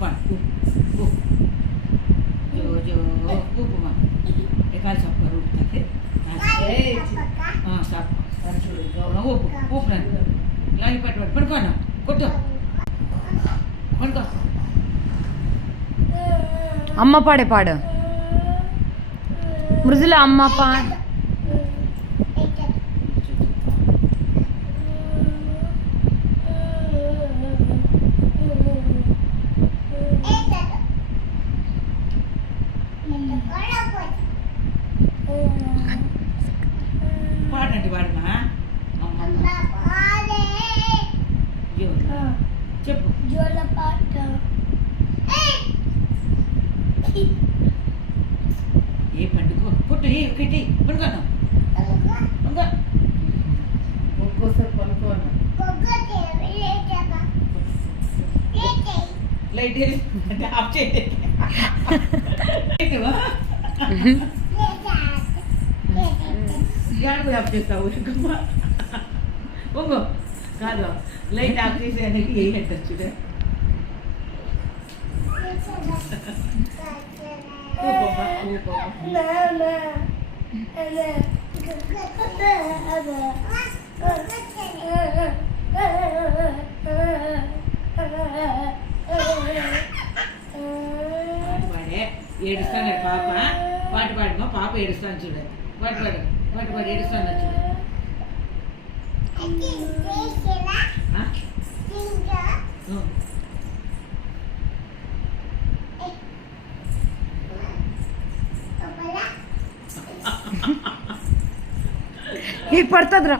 पानी ऊप जो जो ऊप मां एकाल सब पर उठता है हाँ सब ऊप ऊप ना लाली पट पट पड़ ना कोटो पड़ అమ్మ పాడే పాడు మృదుల అమ్మ పాడు పాడండి పాడమా చెప్పు ఏ పండుగ పుట్టు ఏ ఒకటి పడుకోను ఒక్కోసారి పడుకోను లైట్ అంటే ఆఫ్ చేయండి పోయి ఆఫ్ చేస్తావు ఒంగో కాదు లైట్ ఆఫ్ చేసేదానికి ఏ హెట్టచ్చు పాడే ఏడుస్తాను పాప పాట పాడమా పాప ఏడుస్తాను చూడండి పాట పాడు పాట పాడు ఏడుస్తాను చూడండి ಈಗ ಪಡ್ತದ್ರ